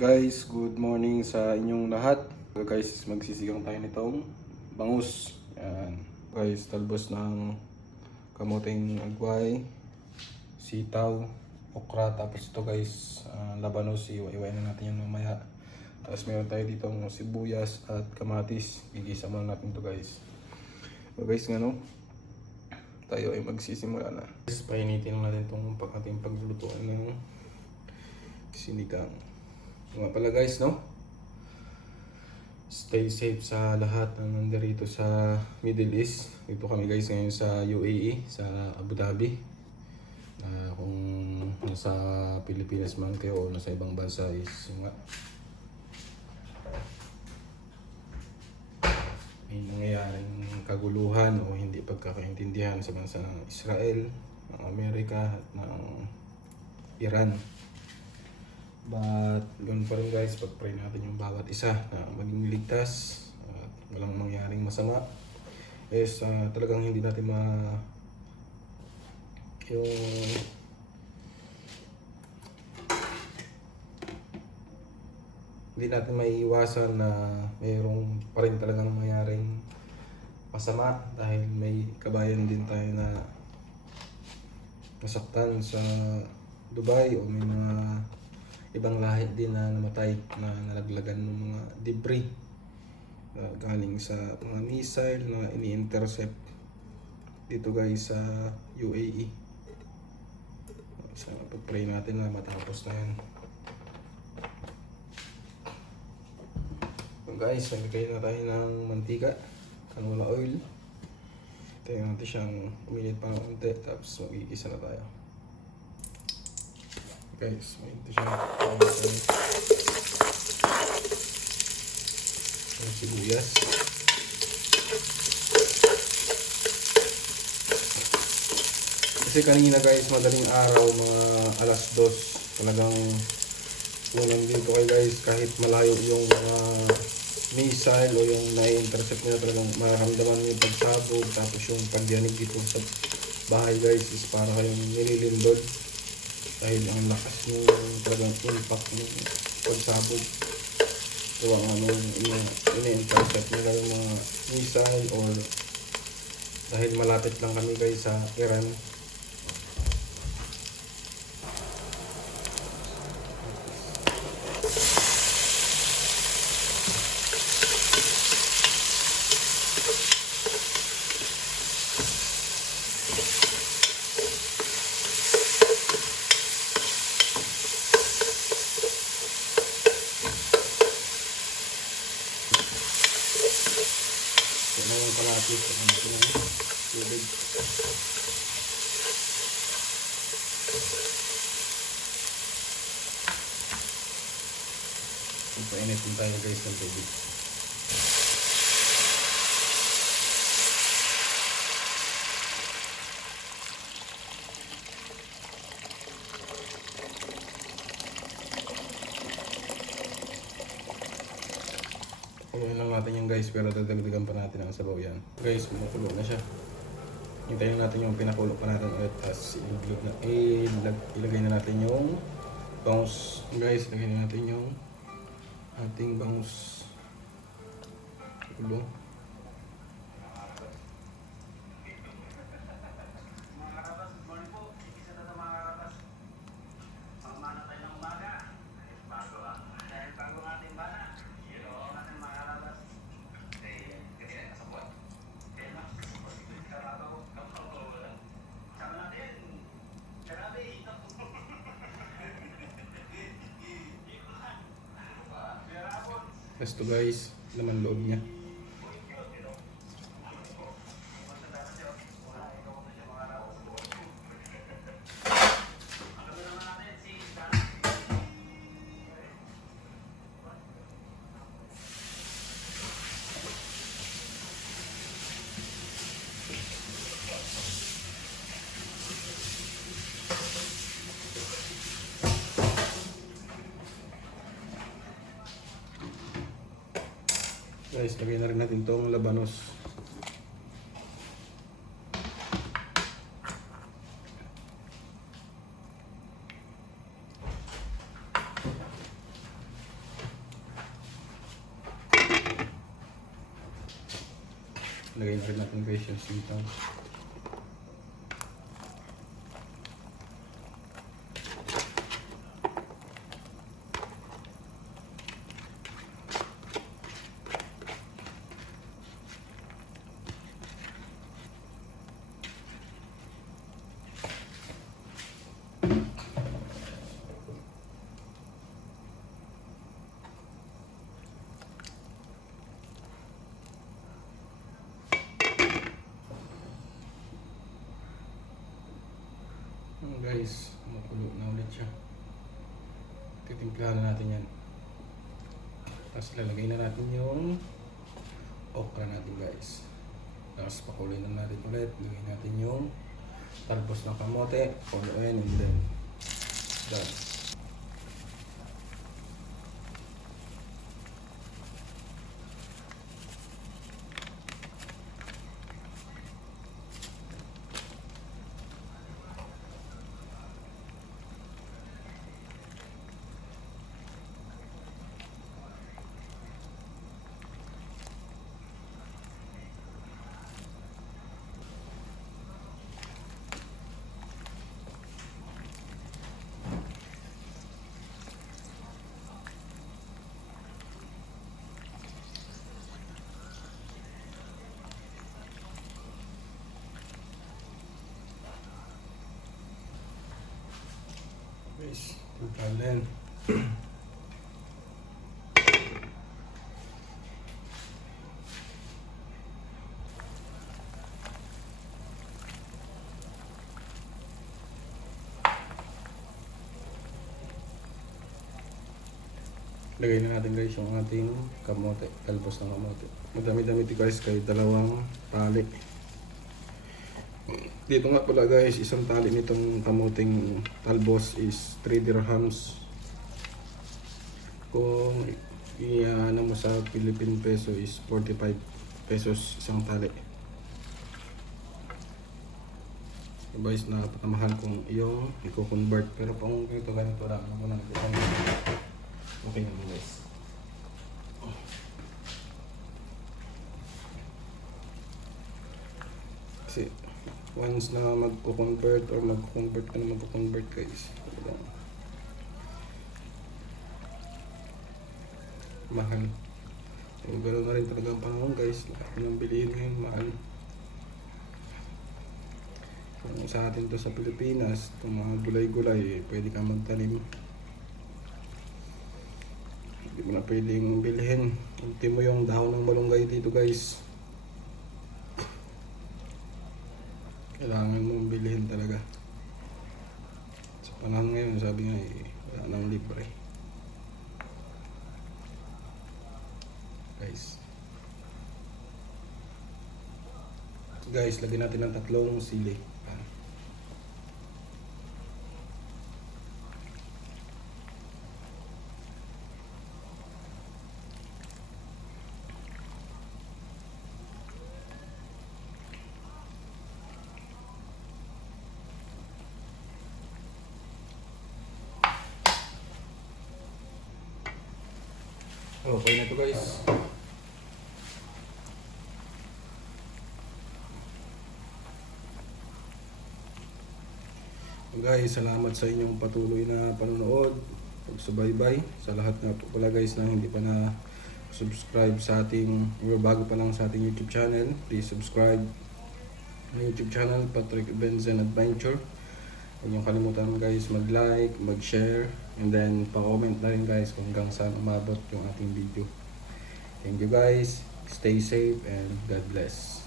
Guys, good morning sa inyong lahat. Guys, magsisigang tayo nitong bangus. Yan. Guys, talbos ng kamuting agway, sitaw, okra. Tapos ito guys, labanos. Iwa-iwain na natin yan mamaya. Tapos meron tayo ditong sibuyas at kamatis. Gigisa muna natin ito guys. So guys, tayo ay magsisimula na. Guys, painitin lang natin itong ating paglulutuan ng sinigang. Nga pala guys, stay safe sa lahat na nandirito sa Middle East. Dito kami guys ngayon sa UAE, sa Abu Dhabi. Kung nasa Pilipinas man kayo o nasa ibang bansa is nga may nangyayaring kaguluhan o hindi pagkakaintindihan sa bansa ng Israel, ng Amerika at ng Iran. But yun pa rin guys, pag-pray natin yung bawat isa na maging ligtas at walang mangyaring masama. Talagang hindi natin hindi natin maiiwasan na mayroong pa rin talagang mangyaring masama dahil may kabayan din tayo na nasaktan sa Dubai o may mga ibang lahi din na namatay na nalaglagan ng mga debris galing sa mga missile na ini-intercept dito guys sa UAE. So pag-pray natin na matapos na yan. So guys, nagkakain na tayo ng mantika, canola oil. Tingnan natin siyang uminit pa ng konti, tapos magigisa na tayo. Guys, may ito siya yung sibuyas. Kasi kanina guys, madaling araw, mga alas 2, talagang unang dito kayo guys, kahit malayo yung missile o yung na-intercept nila, talagang mararamdaman yung pagsabog. Tapos yung pagyanig dito sa bahay guys is para kayong nililindod dahil ang lakas ng talagang impact ng pagsabog. So ini-intercept nila yung mga missile or dahil malapit lang kami guys sa Iran. Ngayon kalapit sa tubig. Ipainit din tayo guys ng tubig. Kuluin lang natin yung guys, pero dadagdagan pa natin ang sabaw yan. Guys, kumukulo na siya. Hintayin natin yung pinakulo pa natin ulit. Tapos ilagay na natin yung bangus. Guys, ilagay na natin yung ating bangus. Kulo. Ito guys, laman loob niya. Guys, lagay na rin natin itong labanos. Lagay na rin natin guys yung sitaw. Guys, makulo na ulit siya. Titimplahan na natin yan. Tapos lalagay na natin yung okra natin guys. Tapos pakuloy na natin ulit. Lagay natin yung talbos ng kamote, kuluin, and then done. Guys, timplahan. Lagay na natin guys yung ating kamote, talbos ng kamote. Madami-dami ito guys, kahit dalawang tali. Dito nga pala guys, isang tali nitong kamuting talbos is 3 dirhams. Kung iyan mo sa Philippine peso is 45 pesos isang tali. Guys, napaka-mahal kung yung i-convert. Pero kung ito ganito lang, ako nang i-convert. Okay naman guys. Kasi once na magko-convert or magko-convert ka na magko-convert guys, mahal. So, ganoon na rin talaga ang panahon guys. Lahat ng bilihin ngayon mahal. Kung sa atin to sa Pilipinas, itong mga gulay-gulay, pwede kang magtanim. Hindi mo na pwedeng bilhin. Ultimo yung dahon ng malunggay dito guys. Kailangan mong bilhin talaga. Sa panahon ngayon, sabi nga wala nang libre. Guys, lagyan natin ng 3 sili. Okay na to guys. Guys, salamat sa inyong patuloy na panonood, pagsubaybay. Sa lahat nga po pala guys na hindi pa na subscribe sa ating, or bago pa lang sa ating YouTube channel, please subscribe na YouTube channel, Patrick Benzen Adventure. Huwag niyong kalimutan guys mag-like, mag-share, and then pa-comment na rin guys kung hanggang saan umabot yung ating video. Thank you guys, stay safe and God bless.